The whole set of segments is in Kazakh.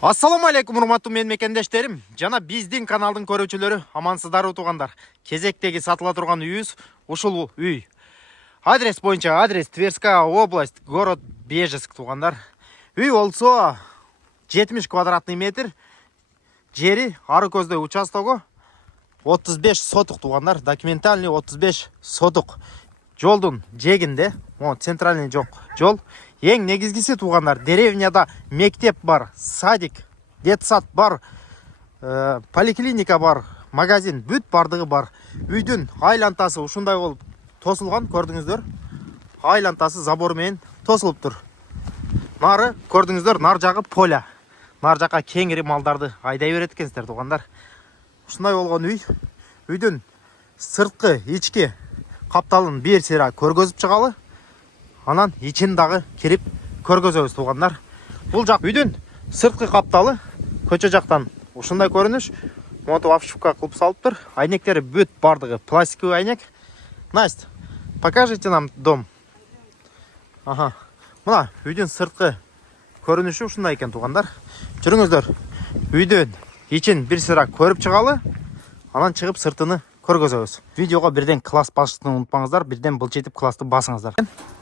Ассаламу алейкум, урматтуу менин мекендештерим. Жана биздин каналдын көрүүчүлөрү, амансыздарбы туугандар. Кезектеги сатыла турган үйүбүз ушул үй. Адрес боюнча адрес Тверская область, город Бежецк туугандар. Үй болсо 70 квадратный метр. Жери ары көздөй участогу 35 сотук туугандар. Документальный 35 сотук. Жолдун жегинде, центральный жол. Ең негизгиси туугандар, деревняда мектеп бар, садик, детсад бар, поликлиника бар, магазин, бүт бардыгы бар. Үйдүн айлантасы ушундай болуп тосулган, көрдүңүздөр. Айлантасы забор менен тосулуптур. Нары көрдүңүздөр, нар жагы поля. Нар жакка кеңири малдарды айдай берет экенсиздер туугандар. Ушундай болгон үй. Үйдүн сырткы, ички капталын бир сыйра көргөзүп чыгалы. Анан ичин дагы кирип көргөзөбүз туугандар. Бул жак үйдүн сырткы капталы көчө жактан ушундай көрүнүш. Монтуп обшивка кылып салыптыр. Айнектери бүт бардыгы пластиковый айнек. Настя, покажите нам дом. Ага. Мына үйдүн сырткы көрүнүшү ушундай экен туугандар. Жүрүңүздөр. Үйдүн ичин бир сыра көрүп чыгалы. Анан чыгып сыртыны көргөзөбүз. Видеого бирден класс басышты унутпаңыздар, бирден былчытып классты басыңыздар.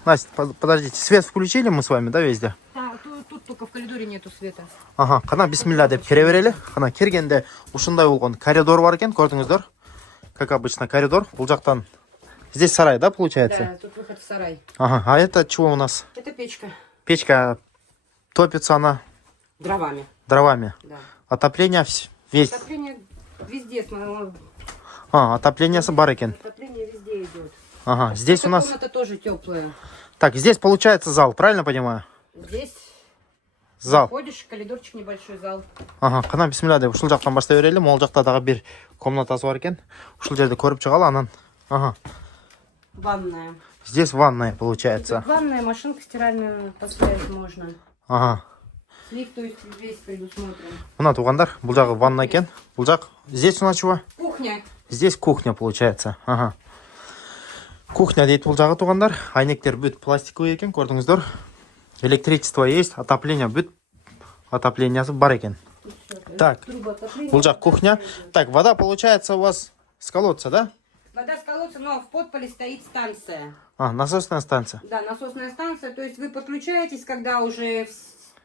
Настя, подождите, свет включили мы с вами, да, везде? Да, тут только в коридоре нету света. Ага, кана бисмилля деп кире берели. Кана киргенде ушундай болгон коридор бар экен, көрдүңүздөр. Как обычно коридор. Бул жактан здесь сарай, да, получается? Да, тут выход в сарай. Ага, а это чего у нас? Это печка. Печка топится она Дровами. дровами. Да. Отопление весь. Отопление везде. Отопление бар экен. Отопление везде идет. Ага, здесь эта у нас... комната тоже теплая. Так, здесь получается зал, правильно понимаю? Здесь Зал. ходишь, коридорчик, небольшой зал. Ага, кана бисмилля деп ушул жактан баштай берели. Могул жакта дагы бир комнатасы бар экен. Ушул жерде көрүп чыгалы, анан. Ага. Ванная. Здесь ванная получается. Тут ванная, машинка стиральную поставить можно. Ага. Слив, то есть весь предусмотрен. Мына туугандар, бул жагы ванна экен. Бул жак. Здесь у нас чего? Кухня. Здесь кухня получается. Ага. Кухня дейт бул жагы туугандар. Айнектер бүт пластиковый экен, көрдүңүздөр. Электричество есть, отопление бүт отоплениясы бар экен. Так. Бул жак кухня. Так, вода получается у вас с колодца, да? Вода с колодца, но в подполе стоит станция. Насосная станция. Да, насосная станция. То есть вы подключаетесь, когда уже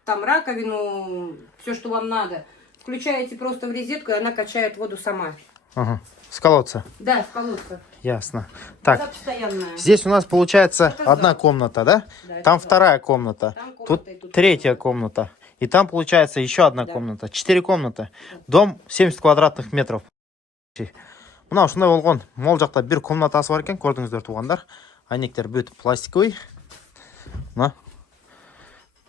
там раковину, все, что вам надо. Включаете просто в розетку, и она качает воду сама. Ага. С колодца. Да, с колодца. Ясно. Так, Вода постоянная. здесь у нас получается Это одна зал. комната, да? Да, Там это вторая комната. Там комната, Тут и тут третья комната. И там получается еще одна Да. комната. 4 комнаты. Дом 70 квадратных метров. Мына ушундай болгон. Могул жакта бир комнатасы бар экен, көрдүңүздөр туугандар. Айнектер бүт пластиковый. Мына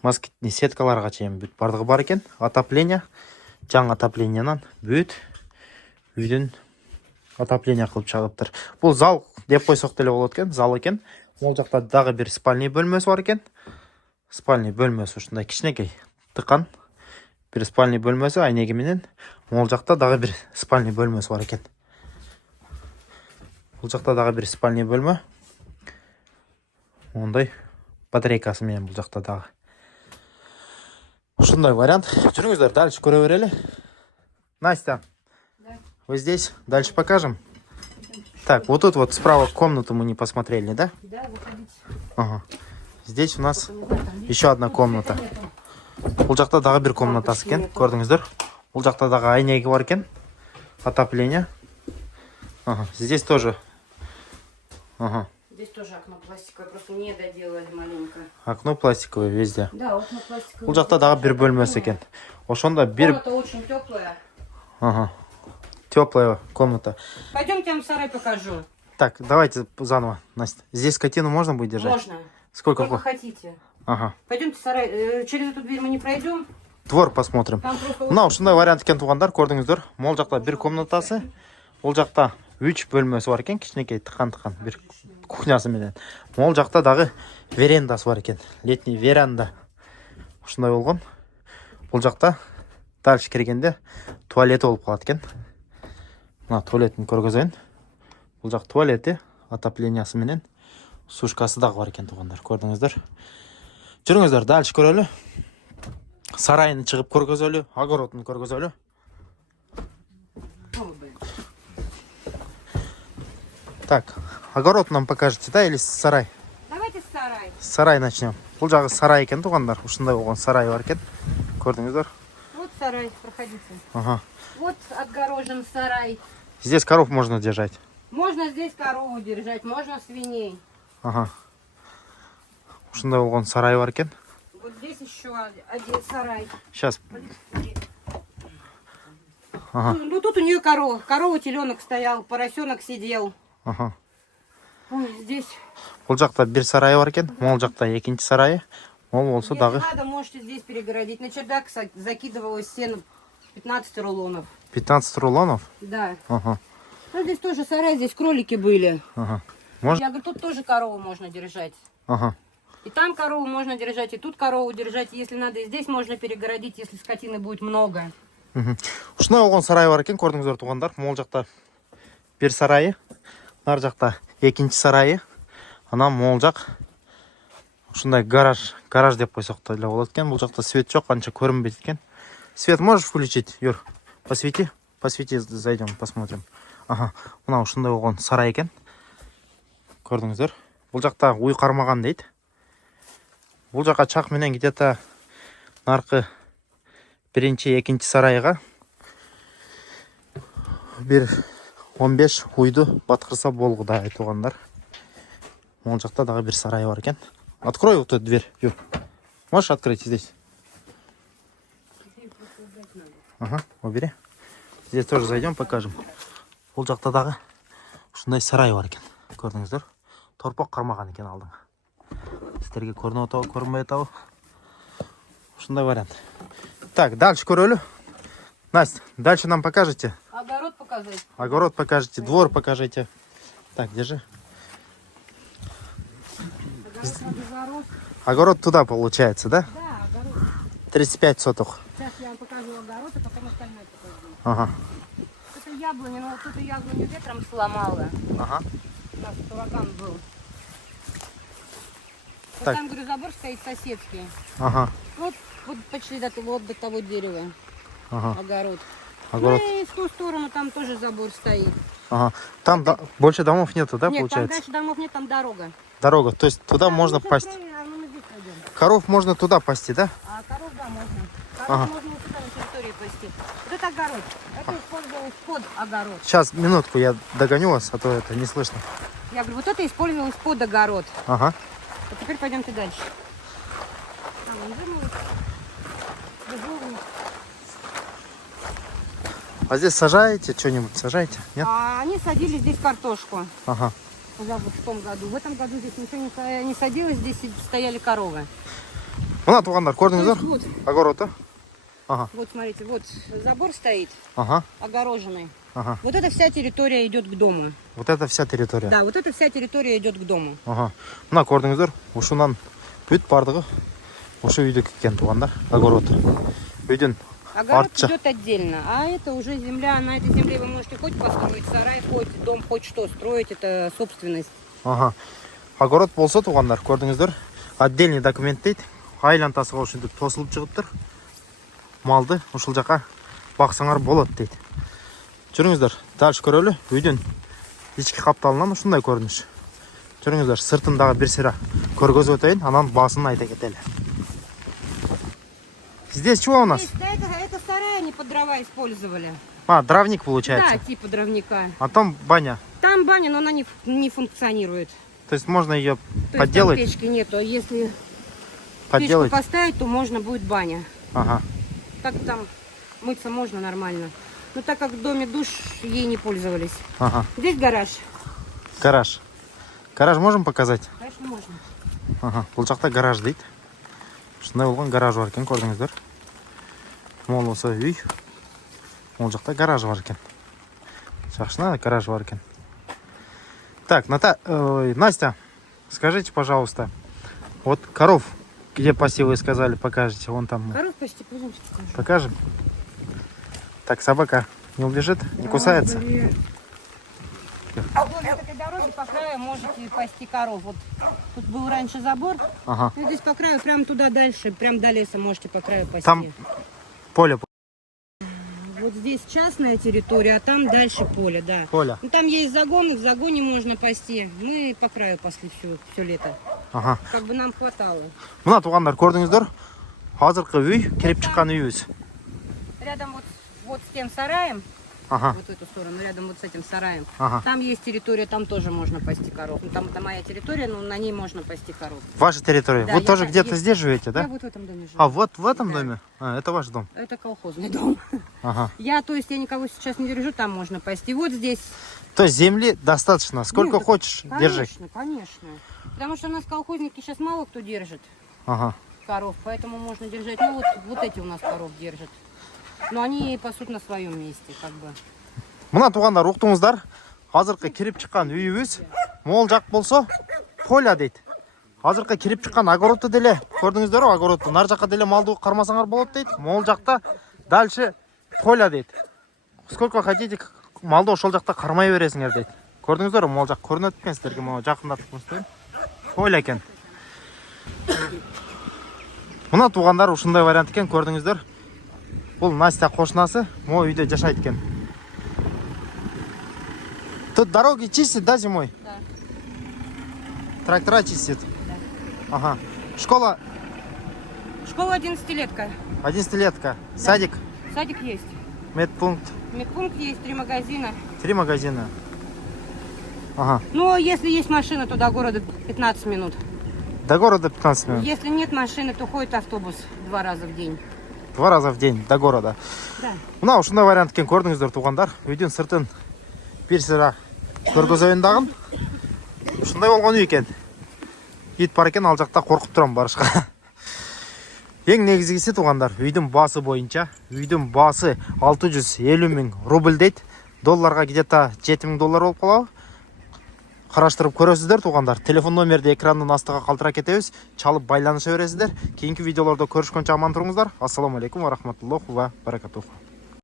москитный сеткаларга чейин бүт бардыгы бар экен. Отопление. Жаңы отоплениядан бүт үйдүн отопление кылып чыгыптыр. Бул зал деп койсок деле болот экен, зал экен. Могул жакта дагы бир спальный бөлмөсү бар экен. Спальный бөлмөсү ушундай кичинекей тыкан. Бир спальный бөлмөсү айнеги менен. Могул жакта дагы бир спальный бөлмөсү бар экен. Бул жакта дагы бир спальный бөлмө. Мондай батарейкасы менен бул жакта дагы. Ушундай вариант. Жүрүңүздөр, дальше көрө берели. Настя, Да. вы здесь? Дальше покажем. Так, вот тут вот справа комнату мы не посмотрели, да? Да, выходите. Ага. Здесь у нас Только не в этом. еще одна комната. Бул жакта дагы бир комнатасы экен, көрдүңүздөр. Бул жакта дагы айнеги бар экен. Отопление. Ага, здесь тоже. Ага. Здесь тоже окно пластиковое, просто не доделали маленько. Окно пластиковое везде. Да, окно пластиковое. Бул жакта дагы бир бөлмөсү экен. Ошондо бир... Комната очень теплая. Ага. Теплая комната. Пойдемте, я вам сарай покажу. Так, давайте заново, Настя. Здесь скотину можно будет держать? Можно. Сколько? Сколько хотите. Ага. Пойдемте в сарай. Через эту дверь мы не пройдем. Двор посмотрим. Там просто... Мына ушундай вариант экен туугандар, көрдүңүздөр. Могул жакта бир комнатасы. Бул жакта 3 бөлмөсү бар экен, кичинекей тыкан бир кухнясы менен. Могул жакта дагы верандасы бар экен. Летний веранда. Ушундай болгон. Бул жакта дальше киргенде туалети болуп калат экен. Мына туалетин көргөзөйүн. Бул жак туалети, отоплениясы менен сушкасы дагы бар экен туугандар, көрдүңүздөр. Жүрүңүздөр, дальше көрөлү. сарайын шығып көргөзөлү, огородун көргөзөлү. Так, огород нам покажете, да, или сарай? Давайте с сарай. Сарай начнем. Бұл жағы сарай екен туғандар. Ушундай болгон сарай бар екен. Көрдүңүздөр? Вот сарай, проходите. Ага. Вот отгорожен сарай. Здесь коров можно держать. Можно здесь корову держать, можно свиней. Ага. Ушундай болгон сарай бар екен. Вот здесь еще один сарай. Сейчас. Ага. Ну тут у нее корова. Корова, теленок стоял, поросенок сидел. Ага. Ой, здесь. Бұл жақта бір сарай бар екен. Мол жақта екінші сарайы. Мол болса Если дағы. надо, можете здесь перегородить. На чердак закидывалось сено 15 рулонов. 15 рулонов? Да. Ага. Ну здесь тоже сарай, здесь кролики были. Ага. Можно? Я говорю, тут тоже корову можно держать. Ага. И там корову можно держать, и тут корову держать. Если надо, и здесь можно перегородить, если скотины будет много. Ушундай болгон сарай бар екен, көрдүңүздөр туғандар. Мол жақта бір сарайы, нар жақта екінші сарайы. Ана мол жақ. Ушундай гараж деп койсок да эле болот экен. Бул жакта свет жок, анча көрүнбөйт экен. Свет можешь включить, Юр? Посвети, зайдем, посмотрим. Ага, мына ушундай болгон сарай экен. Көрдүңүздөр. Бул жакта уй кармаган дейт. Бул жака чак менен где-то наркы биринчи, экинчи сарайга бир 15 уйду баткырса болгу да айтылгандар. Мол жакта дагы бир сарай бар экен. Открой вот эту дверь, Юр. Можешь открыть здесь? Ага, убери. Здесь тоже зайдем, покажем. Бул жакта дагы ушундай сарай бар экен. Көрдүңүздөр. Торпок кармаган экен алдыңа. Сіздерге көрініп атабы, көрінбей атабы. Ушундай вариант. Так, дальше көрөлү. Настя, дальше нам покажете? Огород показать. Огород покажете, двор покажите. Так, держи. Огород туда получается, да? Да, огород. 35 соток. Сейчас я вам покажу огород, а потом остальное покажу. Ага. Это яблоня, но вот эту яблоню ветром сломала. Ага. У нас ураган был. Вот Так. там, говорю, забор стоит соседский. Ага. Вот почти вот до того дерева. Ага. Огород. Огород. Ну и в ту сторону там тоже забор стоит. Ага. Там больше домов нету, да, Нет, получается? там дальше домов нет, там дорога. Дорога. То есть туда можно мы пасть. сейчас проверим, а мы здесь пойдем. Коров можно туда пасти, да? А коров, да, можно. Коров Ага. можно вот сюда на территории пасти. Вот это огород. Это использовалось под огород. Сейчас, минутку, я догоню вас, а то это не слышно. Я говорю, вот это использовалось под огород. Ага. А теперь пойдемте дальше. А, вон вернулась. Дежурный. А здесь сажаете что-нибудь? Сажаете? Нет? А они садили здесь картошку. Ага. В том году. В этом году здесь ничего не садилось, здесь стояли коровы. Мына туғандар, То көрдіңіздер? есть вот, Огород, да? Ага. вот смотрите, вот забор стоит, Ага. огороженный. Ага. Вот эта вся территория идет к дому. Вот это вся территория. Да, вот эта вся территория идет к дому. Ага. Мына көрдіңіздер? Ушунан бүт бардығы. Ушу үйдік екен туғандар. Огород. Үйден Огород артча. идет отдельно, а это уже земля. На этой земле вы можете хоть построить сарай, хоть дом, хоть что строить. Это собственность. Ага. Огород болса туғандар, көрдіңіздер? Отдельный документ дейді. Айлантасыға ушинтип тосылып шығып тұр. Малды ушул жаққа бақсаңар болады дейді. Жүріңіздер, дальше көрөлү. Үйден ички капталынан ушундай көрүнүш. Жүріңіздер, сыртындағы бір сыра көргөзүп өтөйүн, анан басын айта кетели. Здесь чего у нас? Здесь, да, это сарай они под дрова использовали. А, дровник получается. Да, типа дровника. А там баня. Там баня, но она не функционирует. То есть можно ее То подделать? есть там печки нету. Если Подделать? печку поставить, то можно будет баня. Ага. Так там мыться можно нормально. Но так как в доме душ, ей не пользовались. Ага. Здесь гараж. Гараж. Гараж можем показать? Конечно, можно. Ага. Бұл жақта гараж дейді. Шындай болған гараж бар екен, көрдіңіздер. Мол осы үй. Ол жақта гараж бар екен. Жақшына гараж бар екен. Так, Настя, скажите, пожалуйста, вот коров, где пасти вы сказали, покажете, вон там. Коров почти пойдемте покажу. Покажем. Так, собака не убежит, не кусается? Блин. домиктер. Вдоль этой дороги по краю можете пасти коров. Вот тут был раньше забор. Ага. И здесь по краю, прям туда дальше, прям до леса можете по краю пасти. Там поле. Вот здесь частная территория, а там дальше поле, да. Поле. Ну, там есть загон, и в загоне можно пасти. Мы по краю пасли все лето. Ага. Как бы нам хватало. Мына туғандар, көрдіңіздер? Қазіргі үй, келіп шыққан үйіз. Рядом вот с тем сараем, Ага. вот в эту сторону, рядом вот с этим сараем. Ага. Там есть территория, там тоже можно пасти коров. Ну, там это моя территория, но на ней можно пасти коров. Ваша территория. Да, Вы я тоже так- где-то я- здесь живете, Я да? вот в этом доме живу. А вот в этом Да. доме? А, это ваш дом. Это колхозный дом. Ага. То есть я никого сейчас не держу, там можно пасти. Вот здесь. То есть земли достаточно. Сколько Ну, хочешь, держи. Конечно, конечно. Потому что у нас колхозники сейчас мало кто держит Ага. коров, поэтому можно держать. Ну вот эти у нас коров держат. Но они пасут на своем месте, как бы. Мына туғандар, ұқтыңыздар. Қазіргі кіріп шыққан үйіміз мол жақ болса, поля дейді. Қазіргі кіріп шыққан огородты деле, көрдіңіздер ғой, огородты. Нар жаққа деле малды қармасаңар болады дейді. Мол жақта дальше поля дейді. Сколько хотите, малды ошол жақта қармай бересіңер дейді. Көрдіңіздер ғой, мол жақ көрінеді екен сіздерге, мына жақындатып көрсетейін. Поля екен. Мына туғандар ушундай вариант екен, көрдіңіздер. Бұл Настя қошнасы, мо үйде жашайды екен. Тут дороги чистят, да, зимой? Да. Трактора чистят? Да. Ага. Школа Школа 11-летка. 11-летка. Садик, Садик есть. медпункт, Медпункт есть, 3 магазина. 3 магазина. Ага. Но если есть машина, то до города 15 минут. До города 15 минут. Если нет машины, то ходит автобус 2 раза в день. 2 раза в день до города. Да. Мына ушундай вариант екен, көрдіңіздер туғандар. Үйден сыртын бір сыра көргөзөйүндагын. Ушундай болгон үй екен. Ит бар екен, ал жақта қорқып тұрам барышқа. Ең негізгісі туғандар, үйдің басы бойынша, үйдің басы 650 000 рубль дейді. Долларға где-то 7 000 доллар болып қалау. Қараштырып көресіздер туғандар. Телефон номерді экранның астыға қалтыра кетеміз. Чалып байланыша бересіздер. Кейінгі видеоларда көрішкенше аман тұрыңыздар. Ассаламу алейкум ва рахматуллахи ва баракатуху.